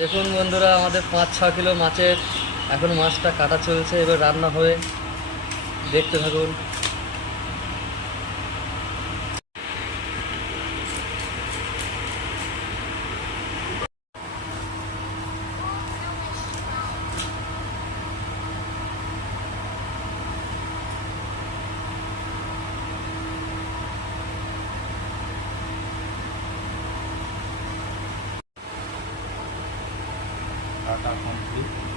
দেখুন বন্ধুরা, আমাদের 5-6 কিলো মাছের এখন মাছটা কাটা চলছে, এবার রান্না হবে, দেখতে থাকুন। কাটা কমপ্লিট।